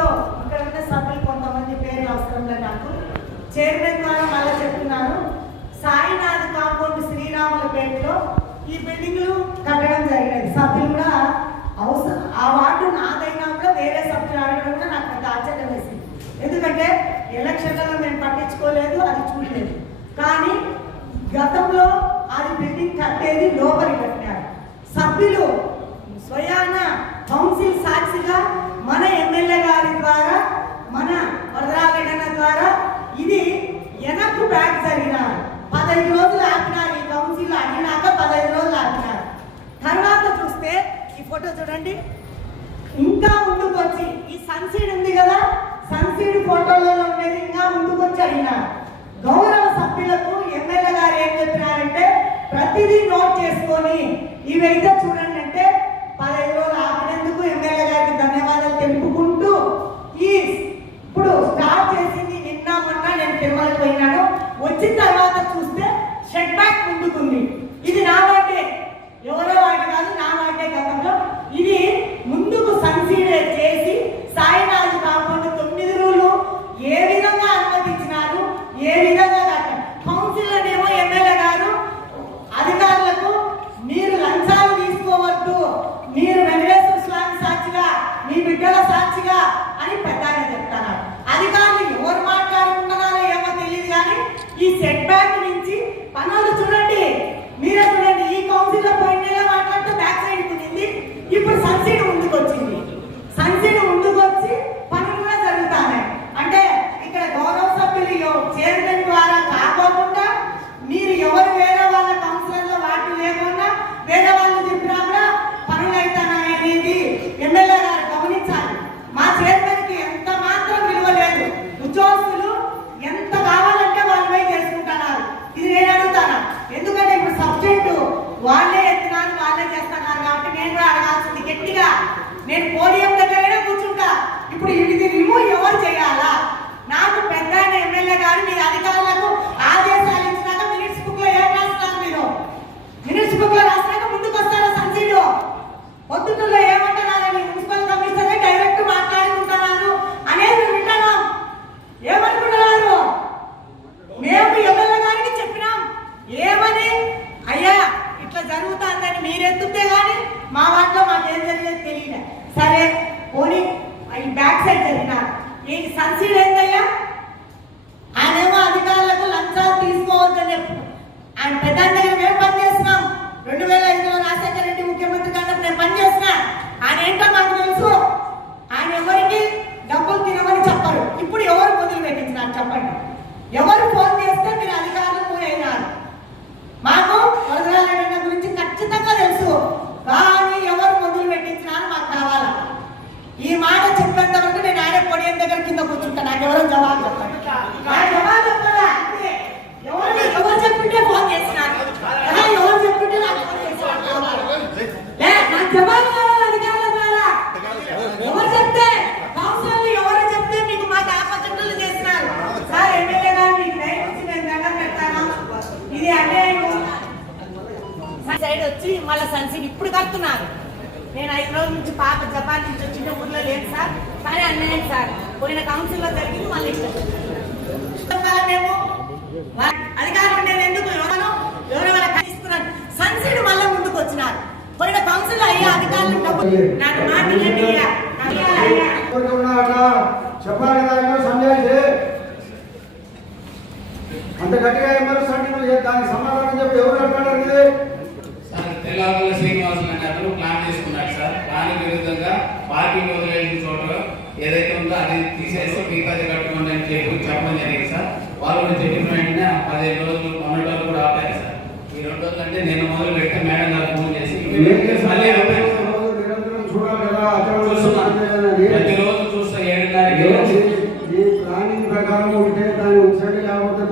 ఇక్కడ ఉన్న సభ్యులు కొంతమంది పేర్లు అవసరం లేదు నాకు. చైర్మన్ ద్వారా మళ్ళీ చెప్తున్నాను, సాయినాథ్ కాంపౌండ్ శ్రీరాములపేటలో ఈ బిల్డింగ్లు కట్టడం జరిగినది. సభ్యులు కూడా అవసరం, ఆ వార్డు నాదైనా కూడా వేరే సభ్యులు అడగడం కూడా నాకు పెద్ద ఆశ్చర్యం వేసింది. ఎందుకంటే ఎలక్షన్లలో మేము పట్టించుకోలేదు, అది చూడలేదు. కానీ గతంలో అది బిల్డింగ్ కట్టేది లోపలి కట్టారు. సభ్యులు స్వయాన కౌన్సిల్ సాక్షిగా మన ఎమ్మెల్యే గారి ద్వారా, మన వరదరాజన్న ద్వారా ఇది వెనక్కు బ్యాక్ జరిగినారు. 15 రోజులు ఆపినారు. ఈ కౌన్సిల్ అడిగినాక 15 రోజులు ఆపినారు. తర్వాత చూస్తే ఈ ఫోటో చూడండి, ఇంకా ముందుకు వచ్చి ఈ సన్సీడ్ ఉంది కదా, సన్సీడ్ ఫోటోలలో ఉండేది ఇంకా ముందుకు వచ్చి అడిగినారు. గౌరవ సభ్యులకు ఎమ్మెల్యే గారు ఏం చెప్పినారంటే, ప్రతిదీ నోట్ చేసుకొని ఇవైతే చూడండి అంటే 15 రోజులు ఆపినందుకు ఎమ్మెల్యే గారికి ధన్యవాదాలు తెలుపుకుంటూ, ఈ ఇప్పుడు స్టార్ట్ చేసింది నిన్న మొన్న నేను తిరుమలకు పోయినాను. వచ్చిన తర్వాత చూస్తే షెడ్ బ్యాక్ ముందుకుంది. ఇది నా వాటే, ఎవరో వాటి కాదు, నా వాటే. గతంలో ఇది ముందుకు సన్సీడ్ చేసి సాయినాథ్ కాంపౌండ్ 9 రూలు ఏ విధంగా అనుమతించినారు, ఏ విధంగా కౌన్సిలర్నేమో ఎమ్మెల్యే గారు అధికారులకు మీరు లంచాలు తీసుకోవద్దు, మీరు వెంకటేశ్వర స్వామి సాక్షిగా, మీ బిడ్డల సాక్షిగా అని పెద్దగా చెప్తారు. అధికారులు ఎవరు మాట్లాడుకుంటున్నారో ఏమో తెలియదు, కానీ ఈ సెట్ బ్యాక్ నుంచి పనులు చూడండి, మీరే చూడండి. ఈ కౌన్సిల్ పోయిన నెల మాట్లాడితే బ్యాక్ సైడ్ ఉంది, ఇప్పుడు సన్సీడ్ ముందుకు వచ్చింది. సన్సీడ్ ముందుకు వచ్చి పనులు కూడా జరుగుతాయి. అంటే ఇక్కడ గౌరవ సభ్యులు చైర్మన్ ద్వారా కాకుండా మీరు ఎవరు వేరే వాళ్ళ కౌన్సిలర్లో వాటి లేకుండా వేరే వాళ్ళు చెప్పినా కూడా పనులు అవుతాయి అనేది ఎమ్మెల్యే గారు గమనించాలి. మా చైర్మన్కి ఎంత మాత్రం విలువ లేదు. ఉద్యోగస్తులు ఎంత కావాలంటే వాళ్ళు పోయి చేసుకుంటున్నారు. ఇది నేను అడుగుతాను, ఎందుకంటే ఇప్పుడు సబ్జెక్టు వాళ్ళే ఎత్తున్నారు, వాళ్ళే చేస్తున్నారు. కాబట్టి నేను కూడా అడగాల్సింది గట్టిగా. నేను పోడియం దగ్గరైనా కూర్చుంటా. ఇప్పుడు ఇది రిమూవ్ ఎవరు చేయాలా? నాకు పెద్ద ఎమ్మెల్యే గారు మీ అధికారులకు ఆదేశాలు ఇచ్చినాక మినిట్స్ బుక్ లో ఏం రాస్తున్నారు? మీరు మినిట్స్ బుక్ లో రాసినాక ముందుకు వస్తారా సన్సీడ్? పొద్దుటలో ఏమంటున్నారని మున్సిపల్ కమిషనర్ డైరెక్ట్ మాట్లాడుకుంటున్నాను అనేది వింటున్నాం. ఏమనుకుంటున్నారు? మేము ఎమ్మెల్యే గారికి చెప్పినాం ఏమని, అయ్యా ఇట్లా జరుగుతుందని మీరెత్తుతే కానీ మా వాటిలో మాకేం జరిగేది తెలియదు. సరే పోనీ ఈ బ్యాక్ సైడ్ జరిగినారు. ఈ సన్సీడ్ ఏంటయ్యా? ఆయనేమో అధికారులకు లంచాలు తీసుకోవద్దని ఆయన పెద్ద దగ్గర మేము పనిచేస్తున్నాం. 2005లో రాజశేఖర రెడ్డి ముఖ్యమంత్రి కాదు నేను పనిచేస్తున్నా. ఆయన ఏంటో మాకు తెలుసు. ఆయన ఎవరికి డబ్బులు తినమని చెప్పరు. ఇప్పుడు ఎవరు మొదలు పెట్టించినారు చెప్పండి? ఎవరు ఫోన్ చేస్తే మీరు అధికారులు పోయినారు? మాకు వరదరాజన్న గురించి ఖచ్చితంగా తెలుసు, కానీ ఎవరు మొదలు పెట్టించినారు మాకు కావాలా? ఈ మాట చెప్పేంత వరకు నేను ఆయన పొడియం దగ్గర కింద కూర్చుంటా. నాకు ఎవరో జవాబు చెప్పండి. ఎవరు చెప్పింటే ఫోన్ చేసినారు, ఎవరు చెప్పింటే నాకు ఫోన్ చేసినారు. నాకు జవాబు కావాలి అధికారుల ద్వారా. ఎవరు చెప్తే కౌన్సిలర్లు ఎవరు చెప్తే మీకు మాకు ఆపత్తులు చేసినారు. సార్ ఎమ్మెల్యే గారు మీకు దయచేసి నేను దండం పెడతాను, ఇది అన్యాయం. సైడ్ వచ్చి మళ్ళీ సన్సీడ్ ఇప్పుడు కడుతున్నారు. నేను 5 రోజుల నుంచి పాప జపాన్ నుంచి వచ్చిన ఊర్లో లేదు సార్, కానీ అన్యాయం సార్. పోయిన కౌన్సిల్లో జరిగింది, మళ్ళీ మేము అధికారులు నేను ఎందుకు ఎవరు ఇస్తున్నారు? సన్సీడ్ మళ్ళీ ముందుకు వచ్చినారు. పోయిన కౌన్సిల్ అయ్యా అధికారులు డబ్బులు నాకు మాట్లాడండి అంత గట్టిగా దానికి సమాధానం చెప్పి ఎవరు మాట్లాడారు? తెల్లవారుల శ్రీనివాసులు అనే అతను ప్లాన్ చేసుకున్నాడు సార్. దానికి విరుద్ధంగా పార్టీ వదిలేని చోట ఏదైతే ఉందో అది తీసేసి మిగతాది కట్టుకోండి అని చెప్పడం జరిగింది సార్. వాళ్ళు కూడా చెప్పిన వెంటనే 15 రోజులు 12 రోజులు కూడా ఆపారు సార్. ఈ 2 రోజులు అంటే నేను మొదలు పెడితే మేడం గారు ఫోన్ చేసి ప్రతిరోజు చూస్తా 7:30 ప్లానింగ్ ప్రకారం ఉంటే దాన్ని ఒకసారి లేకపోతే